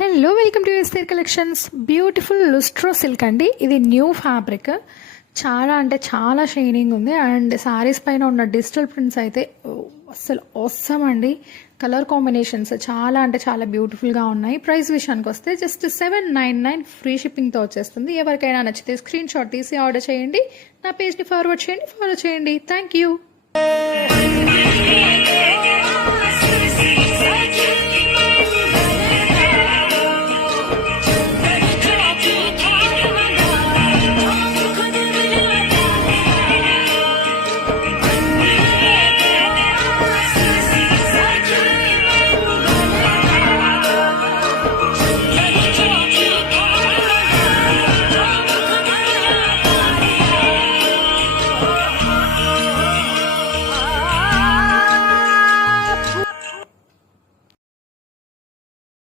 Hello welcome to Esther collections. Beautiful లుస్ట్రో silk అండి. ఇది న్యూ ఫ్యాబ్రిక్, చాలా అంటే చాలా షైనింగ్ ఉంది. అండ్ శారీస్ పైన ఉన్న డిజిటల్ ప్రింట్స్ అయితే అస్సలు అవసరం అండి. కలర్ కాంబినేషన్స్ చాలా అంటే చాలా బ్యూటిఫుల్గా ఉన్నాయి. ప్రైస్ విషయానికి వస్తే జస్ట్ 799 ఫ్రీ షిప్పింగ్తో వచ్చేస్తుంది. ఎవరికైనా నచ్చితే స్క్రీన్ షాట్ తీసి ఆర్డర్ చేయండి, నా పేజ్ని ఫార్వర్డ్ చేయండి, ఫాలో చేయండి. Thank you.